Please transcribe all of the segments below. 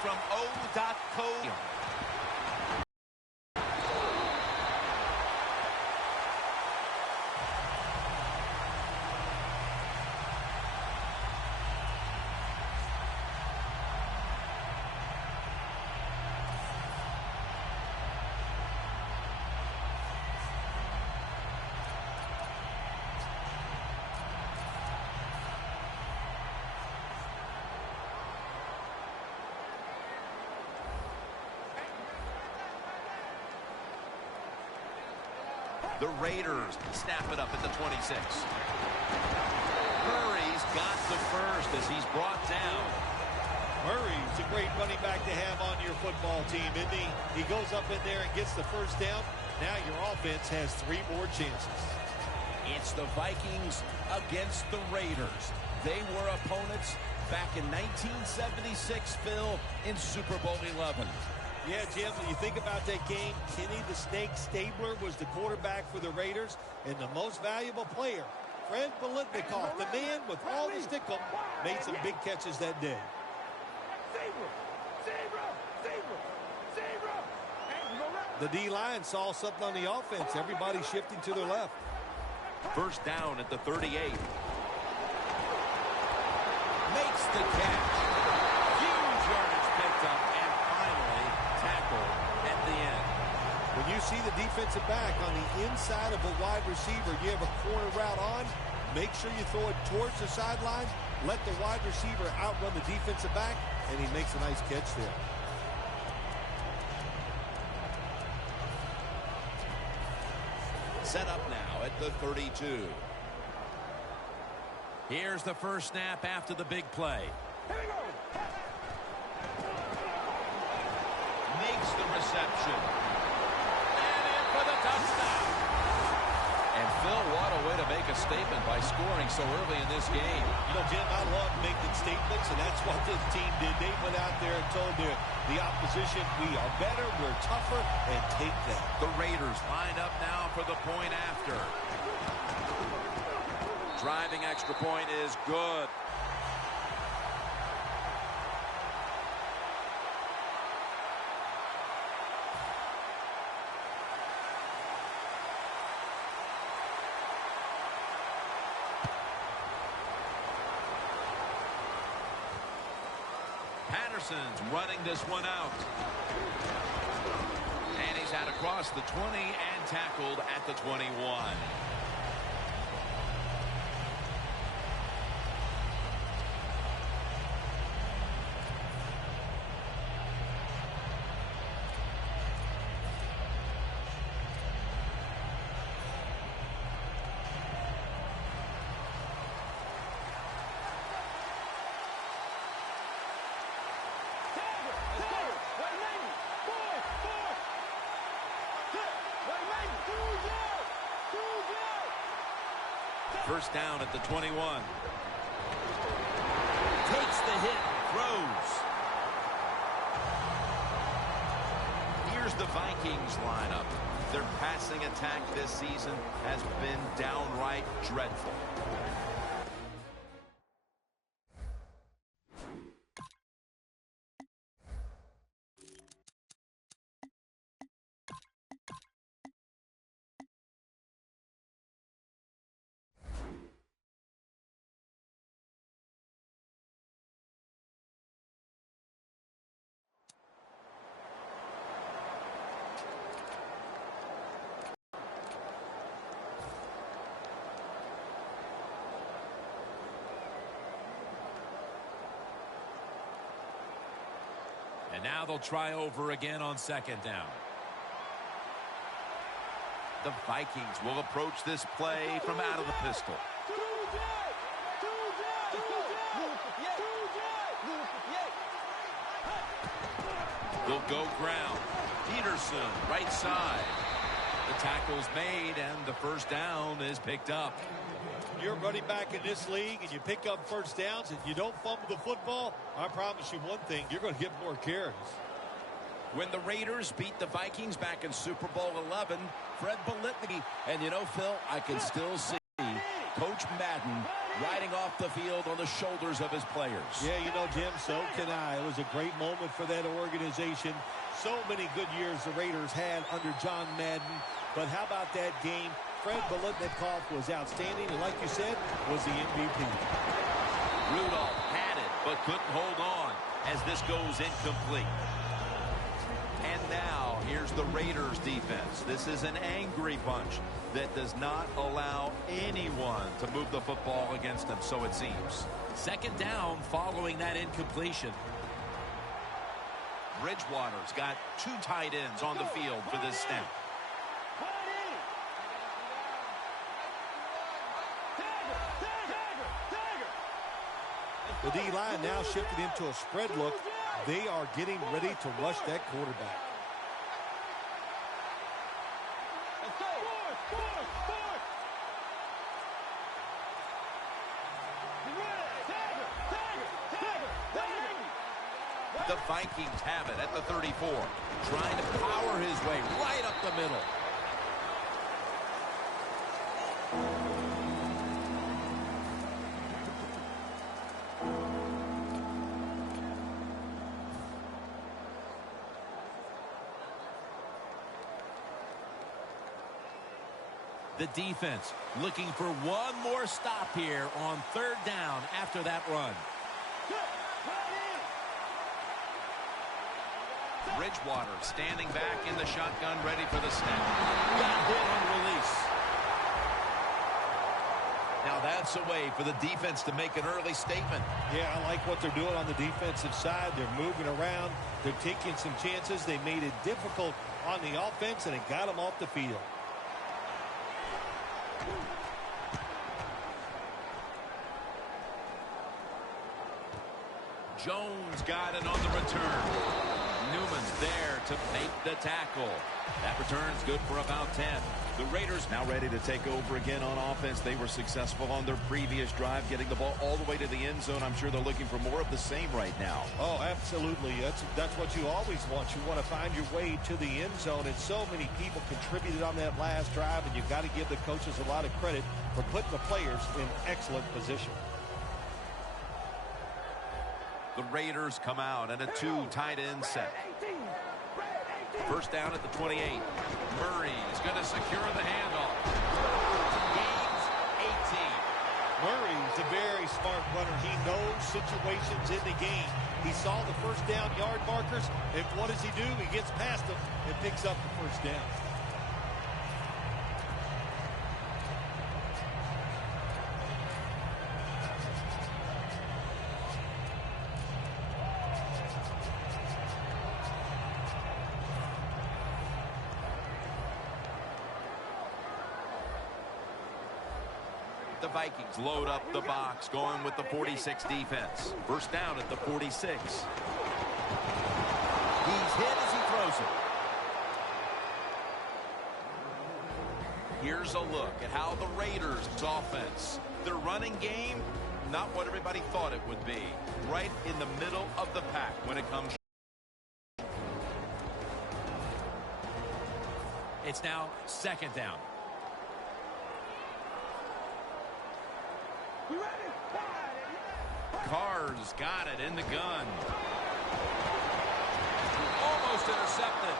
from O.co. The Raiders snap it up at the 26. Murray's got the first as he's brought down. Murray's a great running back to have on your football team, isn't he? He goes up in there and gets the first down. Now your offense has 3 more chances. It's the Vikings against the Raiders. They were opponents back in 1976, Phil, in Super Bowl 11. Yeah, Jim, when you think about that game, Kenny the Snake Stabler was the quarterback for the Raiders, and the most valuable player, Fred Biletnikoff, the man with all the stick-em, made some big catches that day. The D-line saw something on the offense. Everybody shifting to their left. First down at the 38. Makes the catch. Huge yardage picked up and finally tackled at the end. When you see the defensive back on the inside of a wide receiver, you have a corner route on, make sure you throw it towards the sideline, let the wide receiver outrun the defensive back, and he makes a nice catch there. Set up now at the 32. Here's the first snap after the big play. Makes the reception. And in for the touchdown. And Phil, what a way to make a statement by scoring so early in this game. You know, Jim, I love making statements, and that's what this team did. They went out there and told the opposition, we are better, we're tougher, and take that. The Raiders line up now for the point after. Driving extra point is good. Patterson's running this one out. And he's out across the 20 and tackled at the 21. First down at the 21. Takes the hit, throws. Here's the Vikings lineup. Their passing attack this season has been downright dreadful. And now they'll try over again on second down. The Vikings will approach this play from out of the pistol. They'll go ground. Peterson, right side. The tackle's made, and the first down is picked up. You're running back in this league and you pick up first downs and you don't fumble the football, I promise you one thing, you're going to get more carries. When the Raiders beat the Vikings back in Super Bowl 11, Fred Biletnikoff, and you know, Phil, I can still see Coach Coach Madden riding off the field on the shoulders of his players. Yeah, you know, Jim, so can I. It was a great moment for that organization. So many good years the Raiders had under John Madden. But how about that game? Fred Biletnikoff was outstanding, and like you said, was the MVP. Rudolph had it, but couldn't hold on as this goes incomplete. And now, here's the Raiders defense. This is an angry bunch that does not allow anyone to move the football against them, so it seems. Second down following that incompletion. Bridgewater's got 2 tight ends on the field for this snap. The D-line now shifted into a spread look. They are getting ready to rush that quarterback. The Vikings have it at the 34, trying to power his way right up the middle. The defense looking for one more stop here on third down after that run. Bridgewater standing back in the shotgun, ready for the snap. Got hit on release. Now that's a way for the defense to make an early statement. Yeah, I like what they're doing on the defensive side. They're moving around. They're taking some chances. They made it difficult on the offense, and it got them off the field. Jones got it on the return. Newman's there to make the tackle. That return's good for about 10. The Raiders now ready to take over again on offense. They were successful on their previous drive, getting the ball all the way to the end zone. I'm sure they're looking for more of the same right now. Oh, absolutely. That's what you always want. You want to find your way to the end zone, and so many people contributed on that last drive, and you've got to give the coaches a lot of credit for putting the players in excellent position. The Raiders come out in a 2 tight end set. First down at the 28. Murray's going to secure the handoff. Gains 18. Murray's a very smart runner. He knows situations in the game. He saw the first down yard markers, and what does he do? He gets past them and picks up the first down. The Vikings load up the box, going with the 46 defense. First down at the 46. He's hit as he throws it. Here's a look at how the Raiders' offense, their running game, not what everybody thought it would be. Right in the middle of the pack when it comes. It's now second down. Carr's got it in the gun. Almost intercepted.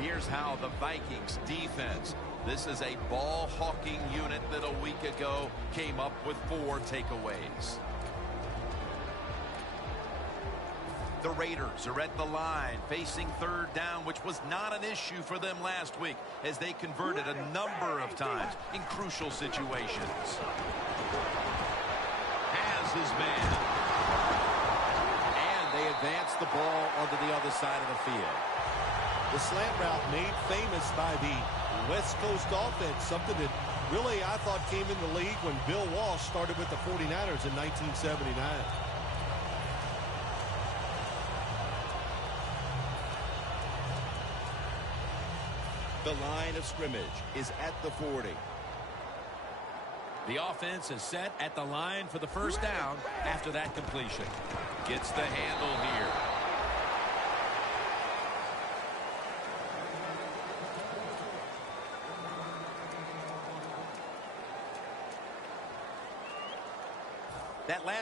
Here's how the Vikings defense. This is a ball-hawking unit that a week ago came up with 4 takeaways. The Raiders are at the line facing third down, which was not an issue for them last week as they converted a number of times in crucial situations. Has his man. And they advance the ball onto the other side of the field. The slant route made famous by the West Coast offense, something that really I thought came in the league when Bill Walsh started with the 49ers in 1979. The line of scrimmage is at the 40. The offense is set at the line for the first down after that completion. Gets the handle here.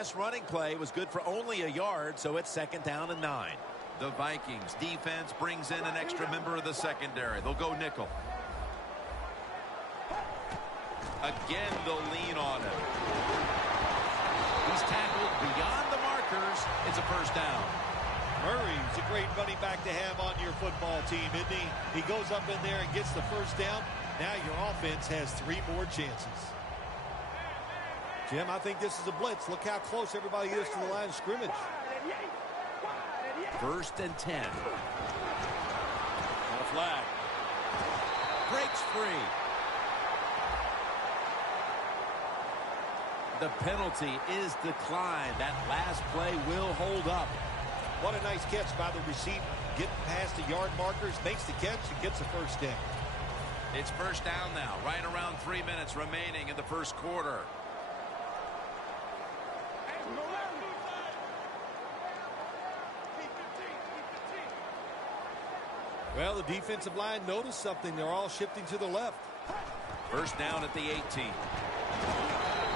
last running play was good for only a yard, so it's 2nd down and 9. The Vikings defense brings in an extra member of the secondary. They'll go nickel. Again, they'll lean on him. He's tackled beyond the markers. It's a 1st down. Murray's a great running back to have on your football team, isn't he? He goes up in there and gets the 1st down. Now your offense has 3 more chances. Jim, I think this is a blitz. Look how close everybody is to the line of scrimmage. 1st and 10. And a flag. Breaks free. The penalty is declined. That last play will hold up. What a nice catch by the receiver. Getting past the yard markers, makes the catch, and gets the 1st down. It's 1st down now. Right around 3 minutes remaining in the 1st quarter. Well, the defensive line noticed something. They're all shifting to the left. 1st down at the 18.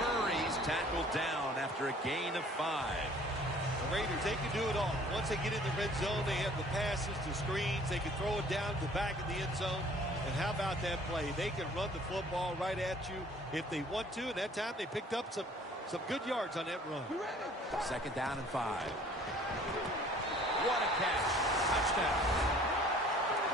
Murray's tackled down after a gain of 5. The Raiders, they can do it all. Once they get in the red zone, they have the passes, the screens. They can throw it down to the back of the end zone. And how about that play? They can run the football right at you if they want to. And that time they picked up some good yards on that run. 2nd down and 5. What a catch. Touchdown.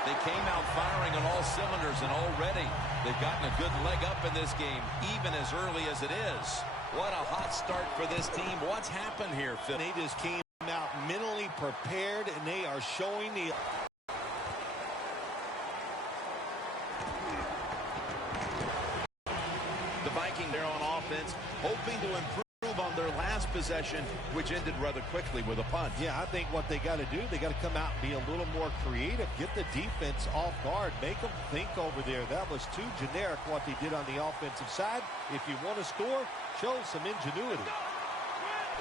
They came out firing on all cylinders, and already they've gotten a good leg up in this game, even as early as it is. What a hot start for this team. What's happened here, Phil? They just came out mentally prepared, and they are showing the... The Vikings there on offense, hoping to improve on their last possession, which ended rather quickly with a punt. Yeah, I think what they got to do, they got to come out and be a little more creative, get the defense off guard, make them think over there. That was too generic what they did on the offensive side. If you want to score, show some ingenuity.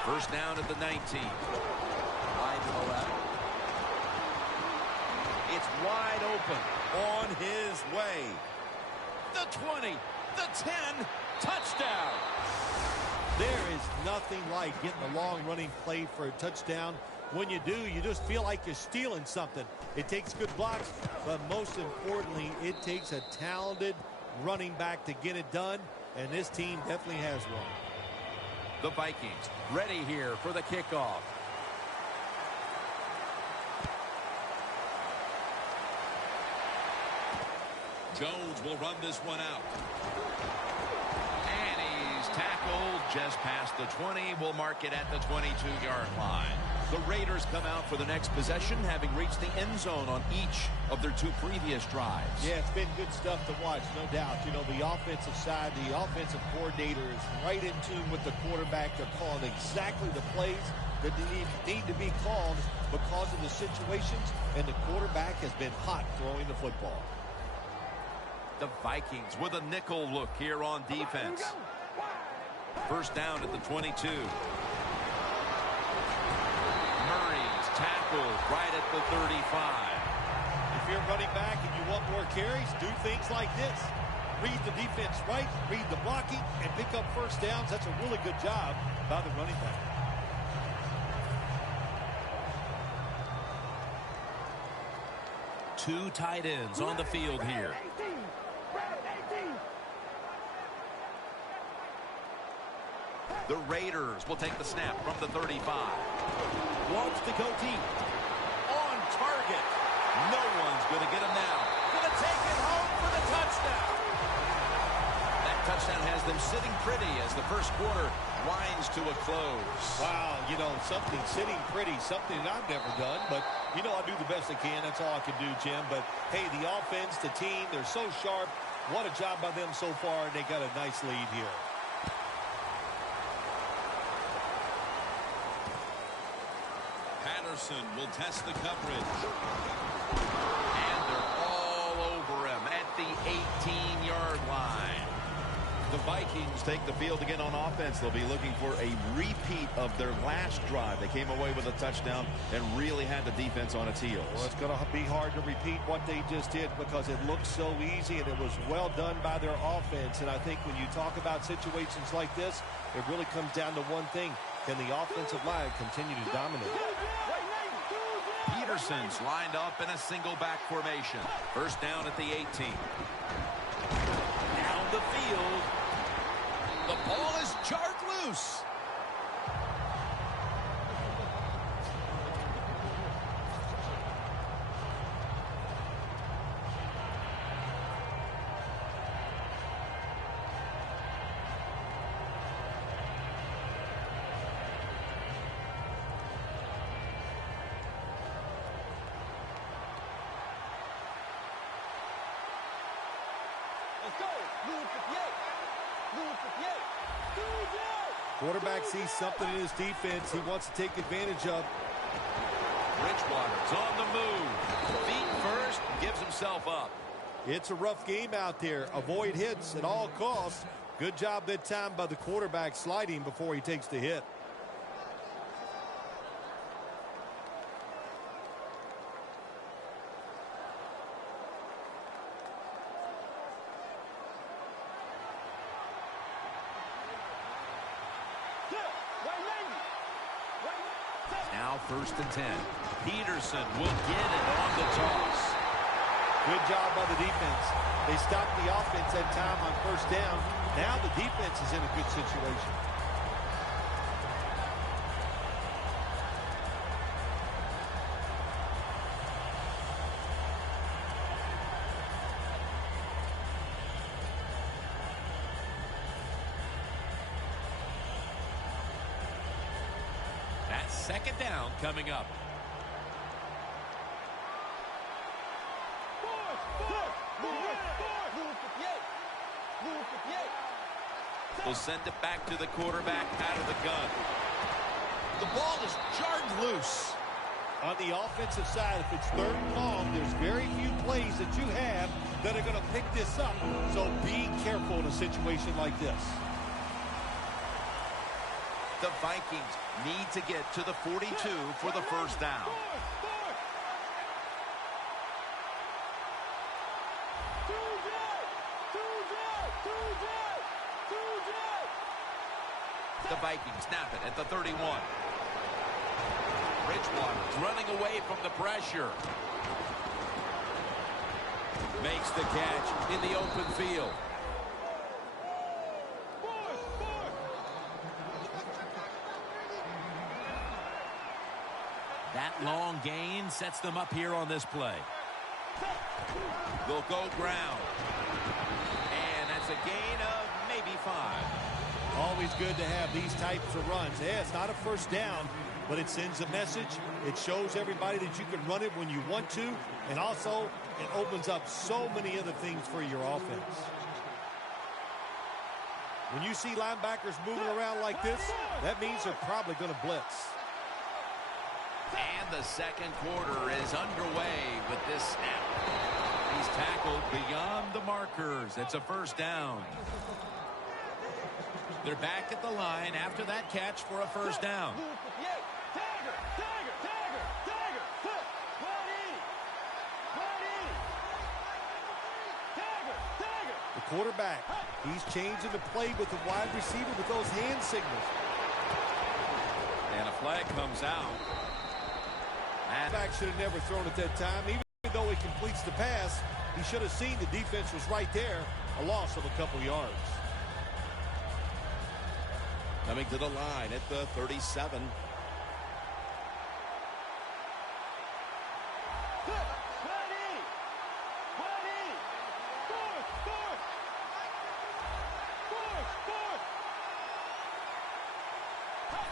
1st down at the 19. Wide to the left. It's wide open on his way. The 20, the 10, touchdown. There is nothing like getting a long running play for a touchdown. When you do, you just feel like you're stealing something. It takes good blocks, but most importantly, it takes a talented running back to get it done, and this team definitely has one. The Vikings ready here for the kickoff. Jones will run this one out. And he's tackled just past the 20. We'll mark it at the 22-yard line. The Raiders come out for the next possession, having reached the end zone on each of their 2 previous drives. Yeah, it's been good stuff to watch, no doubt. You know, the offensive side, the offensive coordinator is right in tune with the quarterback. They're calling exactly the plays that need to be called because of the situations, and the quarterback has been hot throwing the football. The Vikings with a nickel look here on defense. 1st down at the 22. Murray's tackled right at the 35. If you're running back and you want more carries, do things like this. Read the defense right, read the blocking, and pick up 1st downs. That's a really good job by the running back. Two tight ends on the field here. The Raiders will take the snap from the 35. Wants to go deep. On target. No one's going to get him now. Going to take it home for the touchdown. That touchdown has them sitting pretty as the 1st quarter winds to a close. Wow, you know, something sitting pretty, something I've never done, but you know, I do the best I can. That's all I can do, Jim. But hey, the offense, the team, they're so sharp. What a job by them so far, and they got a nice lead here. Patterson will test the coverage. And they're all over him at the 18-yard line. The Vikings take the field again on offense. They'll be looking for a repeat of their last drive. They came away with a touchdown and really had the defense on its heels. Well, it's going to be hard to repeat what they just did because it looked so easy and it was well done by their offense. And I think when you talk about situations like this, it really comes down to one thing. Can the offensive line continue to dominate? Peterson's lined up in a single back formation. First down at the 18. Down the field. The ball is jarred loose. Quarterback sees something in his defense he wants to take advantage of. Bridgewater's on the move. Feet first, gives himself up. It's a rough game out there. Avoid hits at all costs. Good job that time by the quarterback sliding before he takes the hit. Now 1st and 10. Peterson will get it on the toss. Good job by the defense. They stopped the offense at time on 1st down. Now the defense is in a good situation. That's 2nd down coming up. We'll send it back to the quarterback out of the gun. The ball is jarred loose. On the offensive side, if it's 3rd and long, there's very few plays that you have that are going to pick this up. So be careful in a situation like this. The Vikings need to get to the 42 for the 1st down. The Vikings snap it at the 31. Bridgewater's running away from the pressure. Makes the catch in the open field. That long gain sets them up here on this play. They'll go ground. And that's a gain of maybe 5. Always good to have these types of runs. Yeah, it's not a 1st down, but it sends a message. It shows everybody that you can run it when you want to, and also it opens up so many other things for your offense. When you see linebackers moving around like this, that means they're probably going to blitz. And the 2nd quarter is underway with this snap. He's tackled beyond the markers. It's a 1st down. They're back at the line after that catch for a 1st down. The quarterback, he's changing the play with the wide receiver with those hand signals. And a flag comes out. Back should have never thrown at that time. Even though he completes the pass, he should have seen the defense was right there. A loss of a couple yards. Coming to the line at the 37.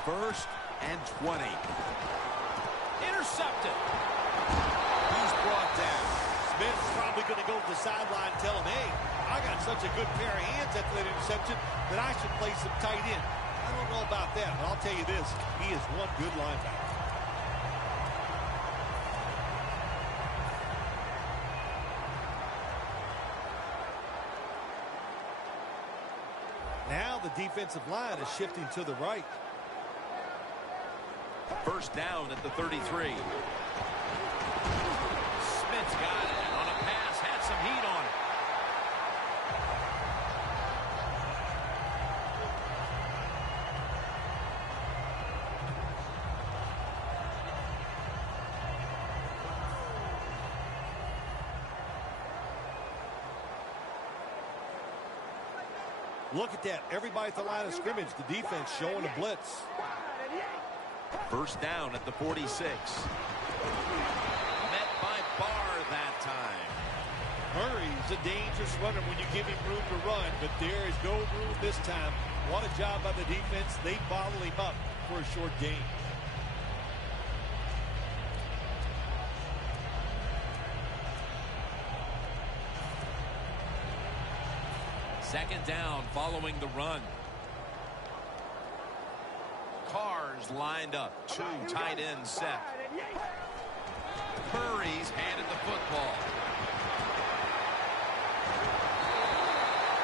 First and 20. Intercepted. He's brought down. Smith's probably going to go to the sideline and tell him, hey, I got such a good pair of hands after that interception that I should play some tight end. I don't know about that, but I'll tell you this. He is one good linebacker. Now the defensive line is shifting to the right. 1st down at the 33. Smith's got it on a pass, had some heat on it. Look at that. Everybody at the line of scrimmage. The defense showing a blitz. First down at the 46. Met by Barr that time. Murray's a dangerous runner when you give him room to run, but there is no room this time. What a job by the defense. They bottle him up for a short gain. Second down following the run. Carr's lined up. Two tight ends set. Murray's handed the football.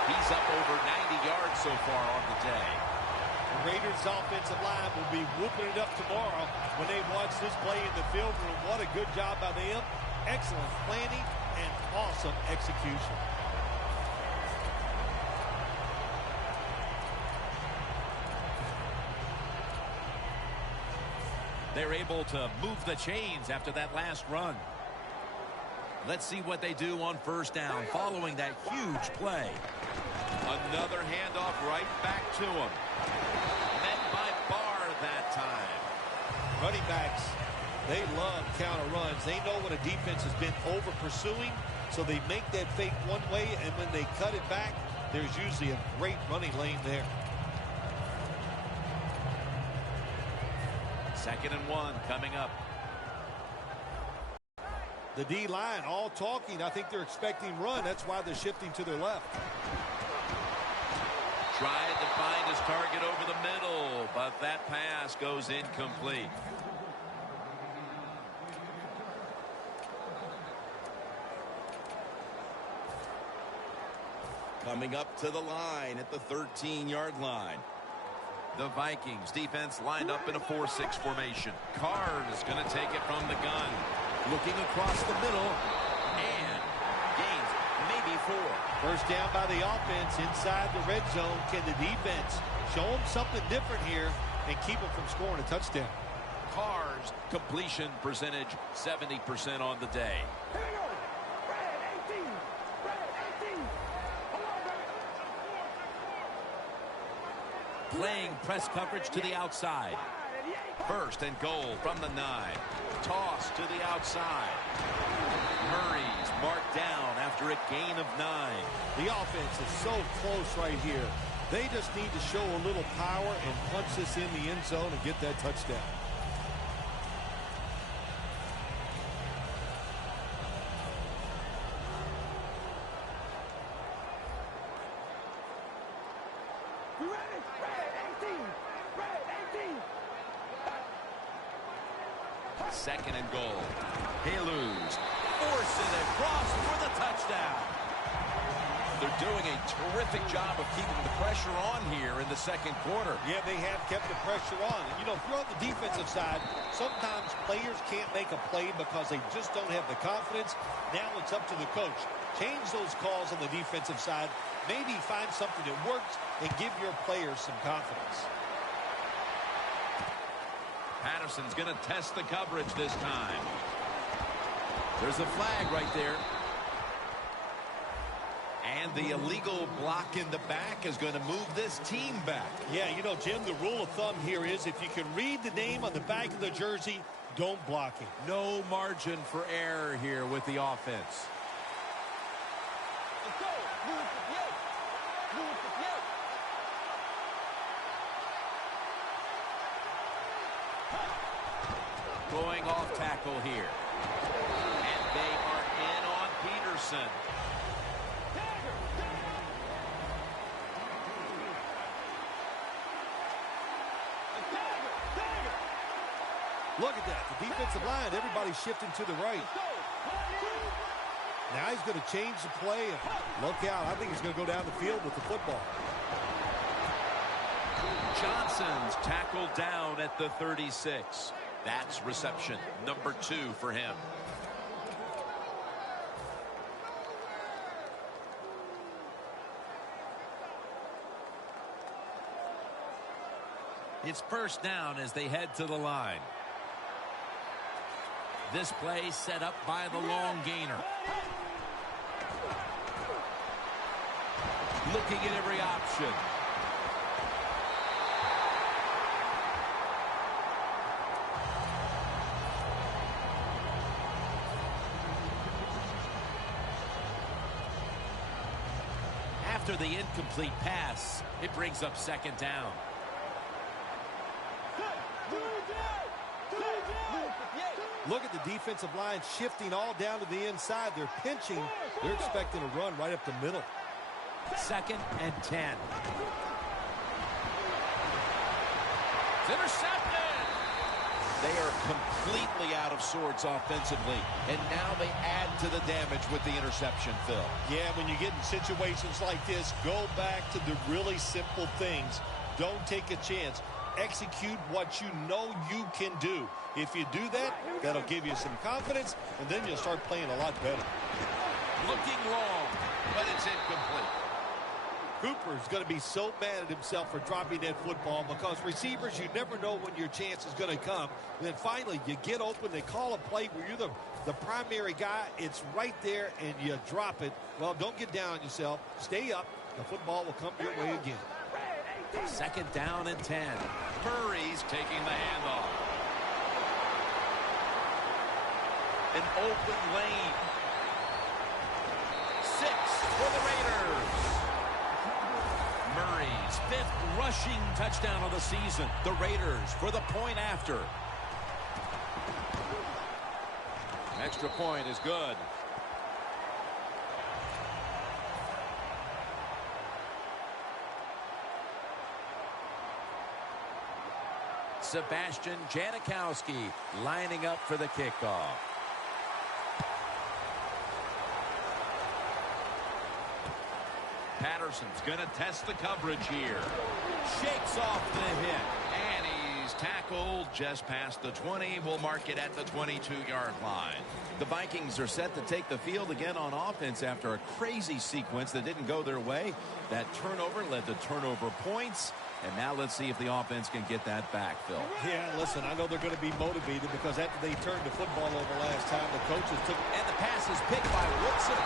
He's up over 90 yards so far on the day. The Raiders' offensive line will be whooping it up tomorrow when they watch this play in the field room. What a good job by them. Excellent planning and awesome execution. They're able to move the chains after that last run. Let's see what they do on first down following that huge play. Another handoff right back to him. Met by Barr that time. Running backs, they love counter runs. They know when a defense has been over pursuing, so they make that fake one way, and when they cut it back, there's usually a great running lane there. Second and 1 coming up. The D-line all talking. I think they're expecting run. That's why they're shifting to their left. Tried to find his target over the middle, but that pass goes incomplete. Coming up to the line at the 13-yard line. The Vikings defense lined up in a 4-6 formation. Carr is going to take it from the gun. Looking across the middle. And gains maybe 4. First down by the offense inside the red zone. Can the defense show them something different here and keep them from scoring a touchdown? Carr's completion percentage 70% on the day. Playing press coverage to the outside. First and goal from the 9. Toss to the outside. Murray's marked down after a gain of 9. The offense is so close right here. They just need to show a little power and punch this in the end zone and get that touchdown. Second and goal. Haluz force it across for the touchdown. They're doing a terrific job of keeping the pressure on here in the second quarter. Yeah, they have kept the pressure on. And, you know, if you're on the defensive side, sometimes players can't make a play because they just don't have the confidence. Now it's up to the coach. Change those calls on the defensive side. Maybe find something that works and give your players some confidence. Patterson's going to test the coverage this time. There's a flag right there. And the illegal block in the back is going to move this team back. Yeah, you know, Jim, the rule of thumb here is if you can read the name on the back of the jersey, don't block it. No margin for error here with the offense. Going off tackle here. And they are in on Peterson. Look at that. The defensive line, everybody's shifting to the right. Now he's going to change the play. And look out. I think he's going to go down the field with the football. Johnson's tackled down at the 36. That's reception number 2 for him. It's first down as they head to the line. This play set up by the long gainer. looking at every option. After the incomplete pass, it brings up second down. Look at the defensive line shifting all down to the inside. They're pinching. They're expecting a run right up the middle. 2nd and 10. It's intercepted. They are completely out of sorts offensively, and now they add to the damage with the interception, Phil. Yeah, when you get in situations like this, go back to the really simple things. Don't take a chance. Execute what you know you can do. If you do that, that'll give you some confidence, and then you'll start playing a lot better. Looking long, but it's incomplete. Cooper's going to be so mad at himself for dropping that football because receivers, you never know when your chance is going to come. And then finally, you get open, they call a play where you're the primary guy. It's right there, and you drop it. Well, don't get down on yourself. Stay up. The football will come your way again. 2nd down and 10. Murray's taking the handoff. An open lane. 6 for the Raiders. Murray's 5th rushing touchdown of the season. The Raiders for the point after. An extra point is good. Sebastian Janikowski lining up for the kickoff. Patterson's going to test the coverage here. Shakes off the hit. And he's tackled just past the 20. We'll mark it at the 22-yard line. The Vikings are set to take the field again on offense after a crazy sequence that didn't go their way. That turnover led to turnover points. And now let's see if the offense can get that back, Phil. Yeah, listen, I know they're going to be motivated because after they turned the football over last time, the coaches took... And the pass is picked by Woodson.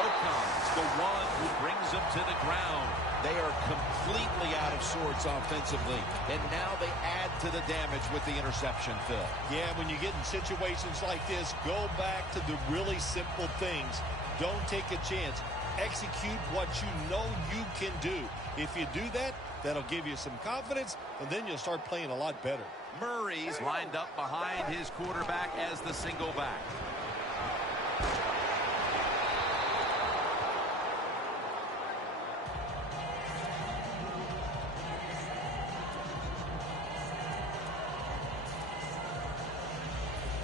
Ocon's the one who brings them to the ground. They are completely out of sorts offensively. And now they add to the damage with the interception, Phil. Yeah, when you get in situations like this, go back to the really simple things. Don't take a chance. Execute what you know you can do. If you do that, that'll give you some confidence, and then you'll start playing a lot better. Murray's lined up behind his quarterback as the single back.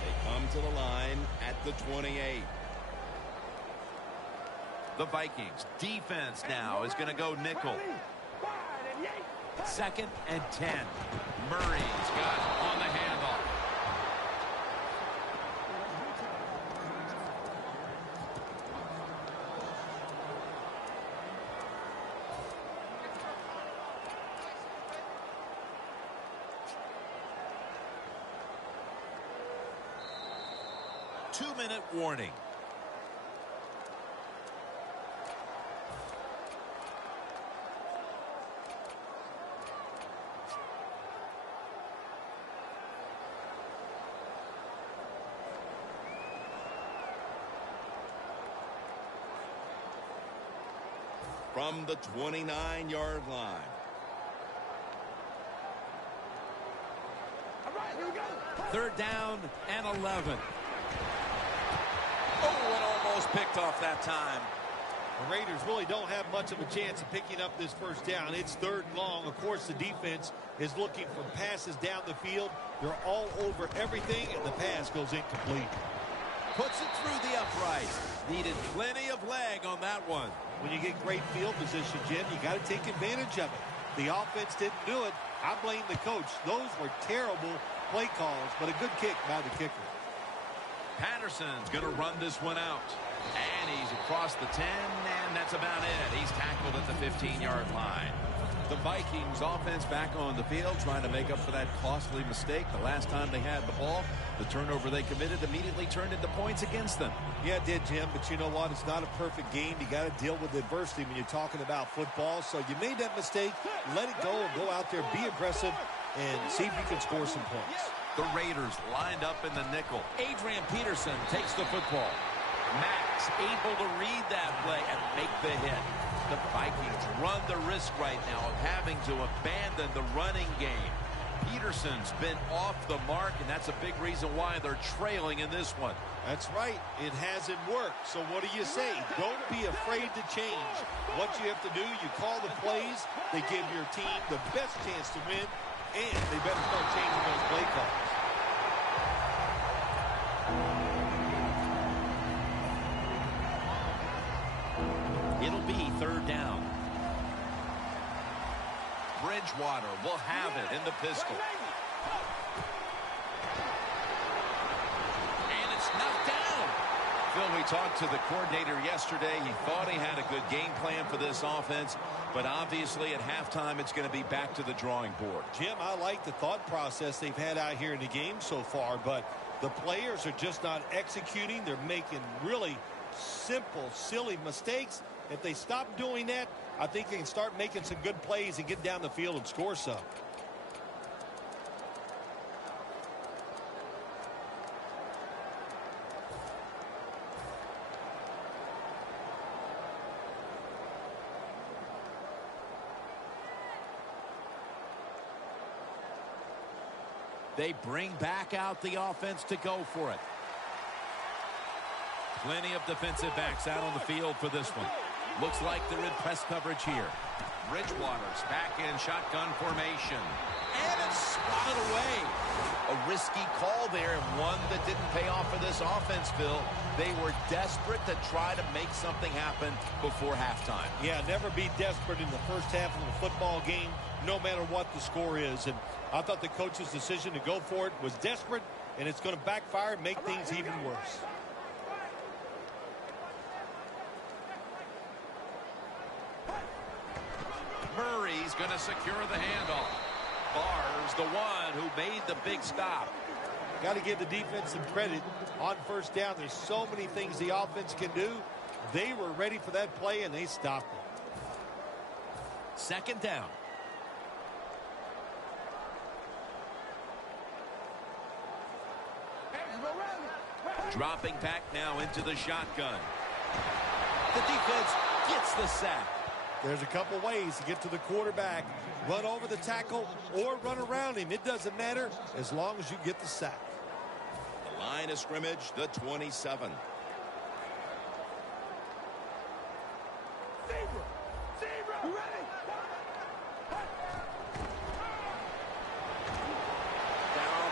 They come to the line at the 28. The Vikings defense now is going to go nickel. 2nd and 10. Murray's got on the handoff. Two-minute warning. From the 29-yard line. All right, here we go. 3rd down and 11. Oh, it almost picked off that time. The Raiders really don't have much of a chance of picking up this first down. It's 3rd and long. Of course, the defense is looking for passes down the field. They're all over everything, and the pass goes incomplete. Puts it through the upright. Needed plenty of leg on that one. When you get great field position, Jim, you got to take advantage of it. The offense didn't do it. I blame the coach. Those were terrible play calls, but a good kick by the kicker. Patterson's going to run this one out. And he's across the 10, and that's about it. He's tackled at the 15-yard line. The Vikings offense back on the field trying to make up for that costly mistake. The last time they had the ball, the turnover they committed immediately turned into points against them. Yeah, it did, Jim, but you know what? It's not a perfect game. You got to deal with adversity when you're talking about football. So you made that mistake, let it go, and go out there, be aggressive, and see if you can score some points. The Raiders lined up in the nickel. Adrian Peterson takes the football. Max able to read that play and make the hit. The Vikings run the risk right now of having to abandon the running game. Peterson's been off the mark, and that's a big reason why they're trailing in this one. That's right. It hasn't worked. So what do you say? Don't be afraid to change. What you have to do, you call the plays. They give your team the best chance to win, and they better start changing those play calls. It'll be third down. Bridgewater will have it in the pistol. And it's knocked down. Phil, we talked to the coordinator yesterday. He thought he had a good game plan for this offense, but obviously at halftime it's going to be back to the drawing board. Jim, I like the thought process they've had out here in the game so far, but the players are just not executing. They're making really simple, silly mistakes. If they stop doing that, I think they can start making some good plays and get down the field and score some. They bring back out the offense to go for it. Plenty of defensive backs out on the field for this one. Looks like they're in press coverage here. Bridgewater's back in shotgun formation. And it's swatted away. A risky call there, and one that didn't pay off for this offense, Phil. They were desperate to try to make something happen before halftime. Yeah, never be desperate in the first half of a football game, no matter what the score is. And I thought the coach's decision to go for it was desperate, and it's going to backfire and make things even worse. Murray's going to secure the handoff. Barr's the one who made the big stop. Got to give the defense some credit on first down. There's so many things the offense can do. They were ready for that play, and they stopped it. Second down. Dropping back now into the shotgun. The defense gets the sack. There's a couple ways to get to the quarterback. Run over the tackle or run around him. It doesn't matter as long as you get the sack. The line of scrimmage, the 27. Down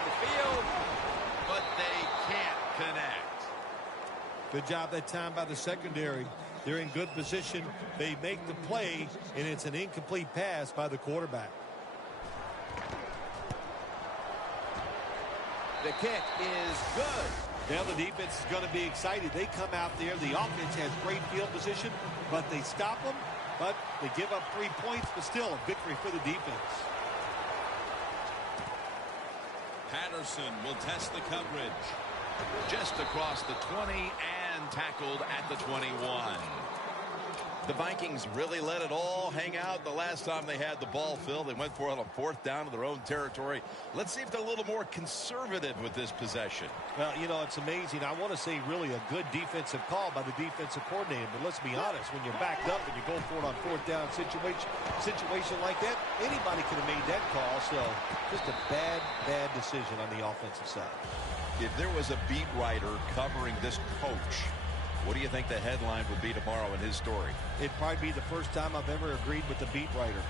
the field, but they can't connect. Good job that time by the secondary. They're in good position. They make the play, and it's an incomplete pass by the quarterback. The kick is good. Now the defense is going to be excited. They come out there. The offense has great field position, but they stop them. But they give up 3 points, but still a victory for the defense. Patterson will test the coverage. Just across the 20 and tackled at the 21. The Vikings really let it all hang out the last time they had the ball, Phil. They went for it on fourth down to their own territory. Let's see if they're a little more conservative with this possession. Well, you know, it's amazing. I want to say really a good defensive call by the defensive coordinator. But let's be honest, when you're backed up and you go for it on fourth down situation like that, anybody could have made that call. So just a bad decision on the offensive side. If there was a beat writer covering this coach, what do you think the headline would be tomorrow in his story? It'd probably be the first time I've ever agreed with the beat writer.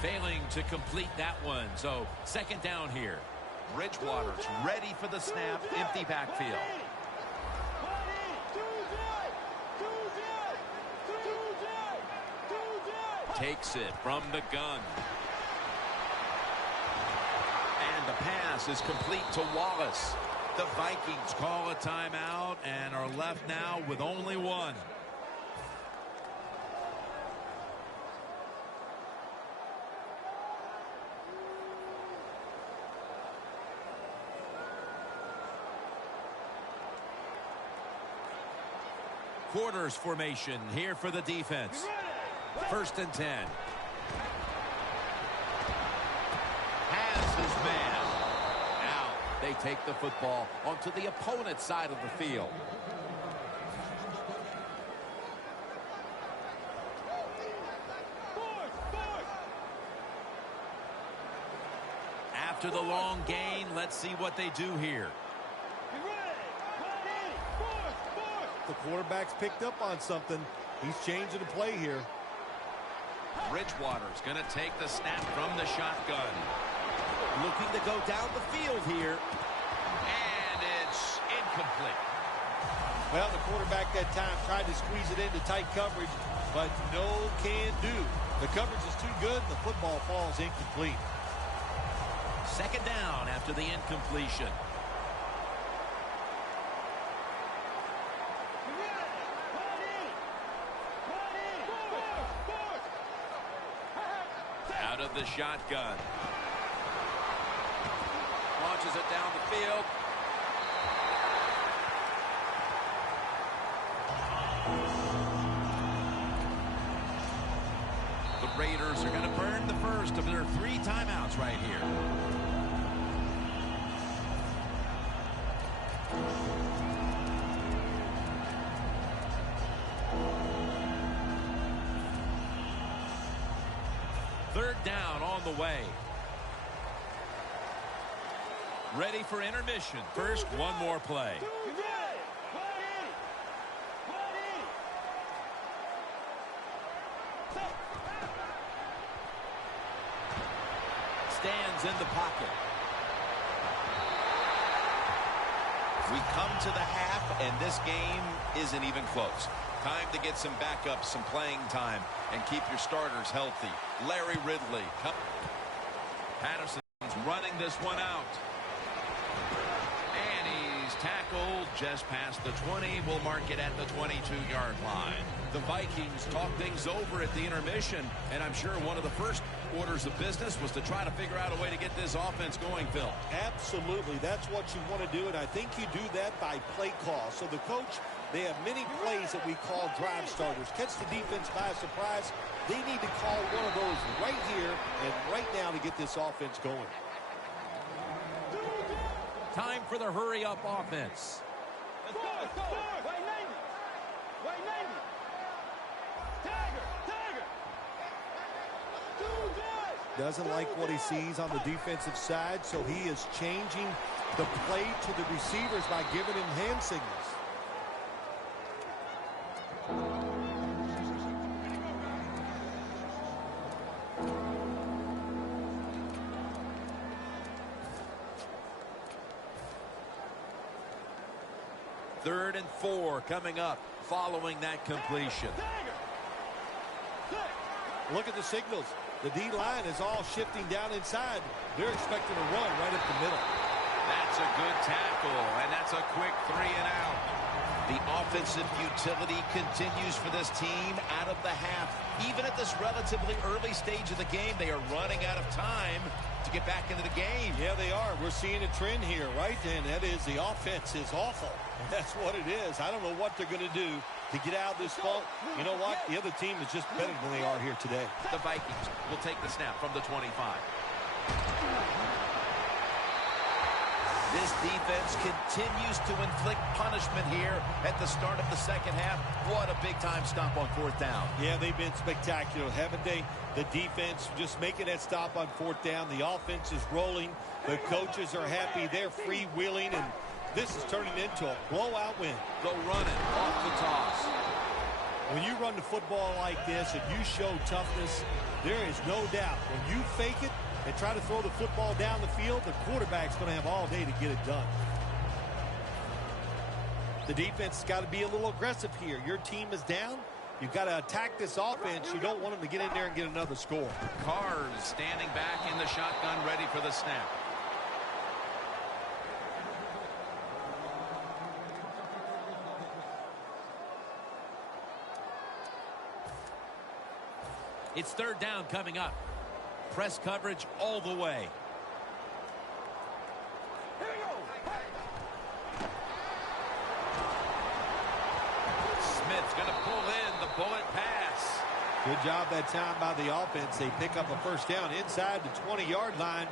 Failing to complete that one. So second down here. Bridgewater's ready for the snap. Empty backfield. Takes it from the gun. And the pass is complete to Wallace. The Vikings call a timeout and are left now with only one. Quarters formation here for the defense. 1st and 10. Has his man. Now they take the football onto the opponent's side of the field. After the long gain, let's see what they do here. The quarterback's picked up on something. He's changing the play here. Bridgewater's going to take the snap from the shotgun. Looking to go down the field here. And it's incomplete. Well, the quarterback that time tried to squeeze it into tight coverage, but no can do. The coverage is too good. The football falls incomplete. 2nd down after the incompletion. Out of the shotgun. Launches it down the field. The Raiders are going to burn the first of their 3 timeouts right here. Third down on the way. Ready for intermission. First, one more play. Stands in the pocket. We come to the half, and this game isn't even close. Time to get some backups, some playing time, and keep your starters healthy. Larry Ridley. Patterson's running this one out. And he's tackled just past the 20. We'll mark it at the 22-yard line. The Vikings talk things over at the intermission, and I'm sure one of the first orders of business was to try to figure out a way to get this offense going, Phil. Absolutely. That's what you want to do, and I think you do that by play call. So the coach, they have many plays that we call drive starters. Catch the defense by surprise. They need to call one of those right here and right now to get this offense going. Time for the hurry-up offense. Let's go, let's go. White Navy. White Navy. Tiger, Tiger. Doesn't like what he sees on the defensive side, so he is changing the play to the receivers by giving him hand signals. Third and 4 coming up following that completion. Look at the signals. The D-line is all shifting down inside. They're expecting a run right up the middle. That's a good tackle, and that's a quick 3 and out. The offensive utility continues for this team out of the half. Even at this relatively early stage of the game, they are running out of time to get back into the game. Yeah, they are. We're seeing a trend here, right? And that is the offense is awful. That's what it is. I don't know what they're going to do to get out of this funk. You know what? The other team is just better than they are here today. The Vikings will take the snap from the 25. This defense continues to inflict punishment here at the start of the second half. What a big-time stop on 4th down. Yeah, they've been spectacular, haven't they? The defense just making that stop on 4th down. The offense is rolling. The coaches are happy. They're freewheeling, and this is turning into a blowout win. The running off the toss. When you run the football like this and you show toughness, there is no doubt. When you fake it and try to throw the football down the field, the quarterback's going to have all day to get it done. The defense has got to be a little aggressive here. Your team is down. You've got to attack this offense. You don't want them to get in there and get another score. Carrs standing back in the shotgun, ready for the snap. It's 3rd down coming up. Press coverage all the way. Smith Good job that time by the offense. They pick up a first down inside the 20-yard line.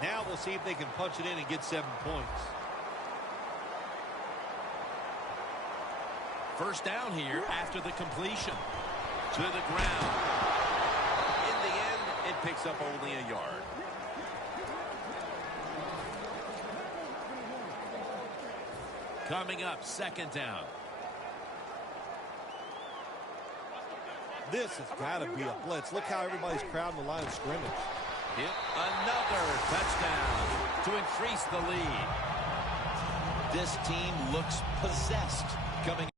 Now we'll see if they can punch it in and get 7 points. First down here after the completion. To the ground. In the end, it picks up only a yard. Coming up, second down. This has got to be a blitz. Look how everybody's crowding the line of scrimmage. Yep, another touchdown to increase the lead. This team looks possessed coming